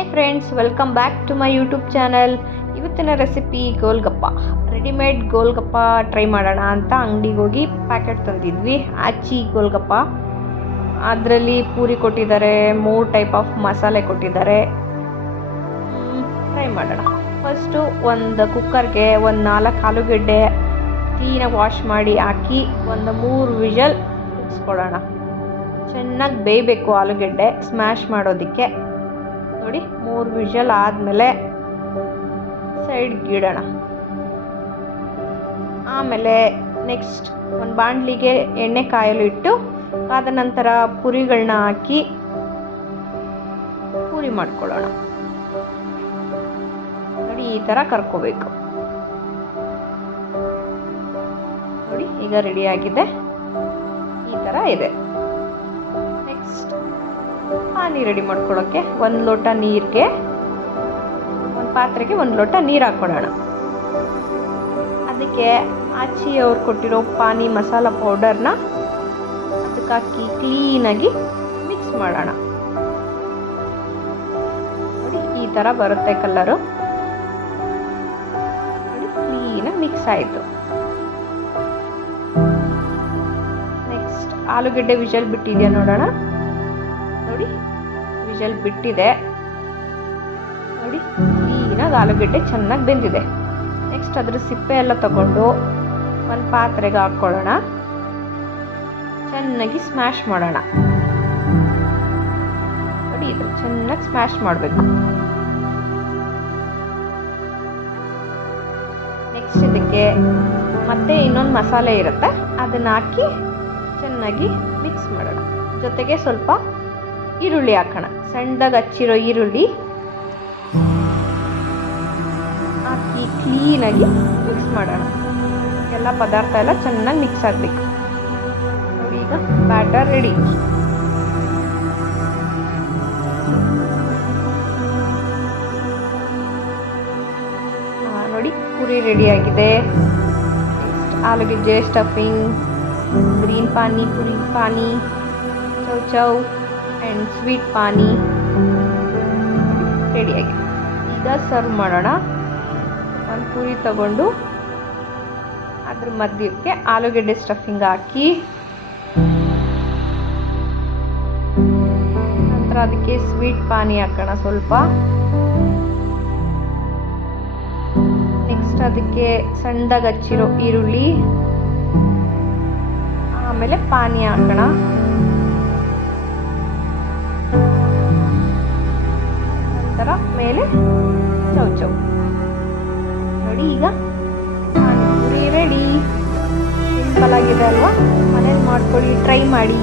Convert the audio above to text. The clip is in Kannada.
Hi friends, welcome back to my YouTube channel. ಇವತ್ತಿನ recipe golgappa. Readymade golgappa try ಮಾಡೋಣ ಅಂತ ಅಂಗಡಿಗೆ ಹೋಗಿ ಪ್ಯಾಕೆಟ್ ತಂದಿದ್ವಿ. ಆಚಿ ಗೋಲ್ಗಪ್ಪ. ಅದರಲ್ಲಿ ಪೂರಿ ಕೊಟ್ಟಿದ್ದಾರೆ, 3 ಟೈಪ್ ಆಫ್ ಮಸಾಲೆ ಕೊಟ್ಟಿದ್ದಾರೆ. ಟ್ರೈ ಮಾಡೋಣ. ಫಸ್ಟು ಒಂದು ಕುಕ್ಕರ್ಗೆ ಒಂದು 4 ಆಲೂಗೆಡ್ಡೆ ಕ್ಲೀನಾಗಿ ವಾಶ್ ಮಾಡಿ ಹಾಕಿ ಒಂದು 3 ವಿಷಲ್ ಕೂಗಿಸ್ಕೊಳ್ಳೋಣ. ಚೆನ್ನಾಗಿ ಬೇಯಬೇಕು ಆಲೂಗೆಡ್ಡೆ ಸ್ಮ್ಯಾಶ್ ಮಾಡೋದಕ್ಕೆ. ನೋಡಿ, 3 ವಿಷಲ್ ಆದಮೇಲೆ ಸೈಡ್ಗೆ ಇಡೋಣ. ಆಮೇಲೆ ನೆಕ್ಸ್ಟ್ ಒಂದು ಬಾಣಲಿಗೆ ಎಣ್ಣೆ ಕಾಯಲು ಇಟ್ಟು ಆದ ನಂತರ ಪುರಿಗಳನ್ನ ಹಾಕಿ ಪೂರಿ ಮಾಡ್ಕೊಳ್ಳೋಣ. ನೋಡಿ, ಈ ಥರ ಕರ್ಕೋಬೇಕು. ನೋಡಿ, ಈಗ ರೆಡಿಯಾಗಿದೆ. ಈ ಥರ ಇದೆ. ನೆಕ್ಸ್ಟ್ ಪಾನಿ ರೆಡಿ ಮಾಡ್ಕೊಳ್ಳೋಕ್ಕೆ ಒಂದು ಲೋಟ ನೀರಿಗೆ, ಒಂದು ಪಾತ್ರೆಗೆ 1 ಲೋಟ ನೀರು ಹಾಕ್ಕೊಳ್ಳೋಣ. ಅದಕ್ಕೆ ಆಚಿ ಅವ್ರು ಕೊಟ್ಟಿರೋ ಪಾನಿ ಮಸಾಲ ಪೌಡರ್ನ ಅದಕ್ಕೆ ಹಾಕಿ ಕ್ಲೀನಾಗಿ ಮಿಕ್ಸ್ ಮಾಡೋಣ. ನೋಡಿ, ಈ ಥರ ಬರುತ್ತೆ ಕಲರು. ನೋಡಿ, ಕ್ಲೀನಾಗಿ ಮಿಕ್ಸ್ ಆಯಿತು. ನೆಕ್ಸ್ಟ್ ಆಲೂಗೆಡ್ಡೆ ವಿಷಲ್ ಬಿಟ್ಟಿದೆಯಾ ನೋಡೋಣ. ನೋಡಿ, ವಿಷಲ್ ಬಿಟ್ಟಿದೆ. ನೋಡಿ, ಕ್ಲೀನಾಗಿ ಆಲೂಗೆಡ್ಡೆ ಚೆನ್ನಾಗಿ ಬೆಂದಿದೆ. ನೆಕ್ಸ್ಟ್ ಅದ್ರ ಸಿಪ್ಪೆ ಎಲ್ಲ ತಗೊಂಡು ಒಂದು ಪಾತ್ರೆಗೆ ಹಾಕ್ಕೊಳ್ಳೋಣ. ಚೆನ್ನಾಗಿ ಸ್ಮ್ಯಾಶ್ ಮಾಡೋಣ. ನೋಡಿ, ಇದು ಚೆನ್ನಾಗಿ ಸ್ಮ್ಯಾಶ್ ಮಾಡಬೇಕು. ನೆಕ್ಸ್ಟ್ ಇದಕ್ಕೆ ಮತ್ತೆ ಇನ್ನೊಂದು ಮಸಾಲೆ ಇರುತ್ತೆ, ಅದನ್ನ ಹಾಕಿ ಚೆನ್ನಾಗಿ ಮಿಕ್ಸ್ ಮಾಡೋಣ. ಜೊತೆಗೆ ಸ್ವಲ್ಪ ಈರುಳ್ಳಿ ಹಾಕೋಣ. ಸಣ್ಣದಾಗಿ ಹಚ್ಚಿರೋ ಈರುಳ್ಳಿ ಹಾಕಿ ಕ್ಲೀನಾಗಿ ಮಿಕ್ಸ್ ಮಾಡೋಣ. ಎಲ್ಲ ಪದಾರ್ಥ ಎಲ್ಲ ಚೆನ್ನಾಗಿ ಮಿಕ್ಸ್ ಆಗಬೇಕು. ನೋಡಿ, ಈಗ ಬ್ಯಾಟರ್ ರೆಡಿ. ನೋಡಿ, ಪೂರಿ ರೆಡಿಯಾಗಿದೆ. ನೆಕ್ಸ್ಟ್ ಆಲೂಗೆಡ್ಡೆ ಸ್ಟಫಿಂಗ್, ಗ್ರೀನ್ ಪಾನಿ, ಪುರಿ ಪಾನಿ, ಚೌ ಆ್ಯಂಡ್ ಸ್ವೀಟ್ ಪಾನಿ ರೆಡಿಯಾಗಿದೆ. ಈಗ ಸರ್ವ್ ಮಾಡೋಣ. ಒಂದು ಪೂರಿ ತಗೊಂಡು ಅದ್ರ ಮಧ್ಯಕ್ಕೆ ಆಲೂಗೆಡ್ಡೆ ಸ್ಟಫಿಂಗ್ ಹಾಕಿ, ನಂತರ ಅದಕ್ಕೆ ಸ್ವೀಟ್ ಪಾನಿ ಹಾಕೋಣ ಸ್ವಲ್ಪ. ನೆಕ್ಸ್ಟ್ ಅದಕ್ಕೆ ಸಣ್ಣದಾಗಿ ಹಚ್ಚಿರೋ ಈರುಳ್ಳಿ, ಆಮೇಲೆ ಪಾನಿ ಹಾಕೋಣ. ನಂತರ ಮೇಲೆ ಚೌ. ನೋಡಿ, ಈಗ ಪಾನಿಪುರಿ ರೆಡಿ. ಸಿಂಪಲ್ ಆಗಿದೆ ಅಲ್ವಾ? ಮನೇಲಿ ಮಾಡ್ಕೊಳ್ಳಿ, ಟ್ರೈ ಮಾಡಿ.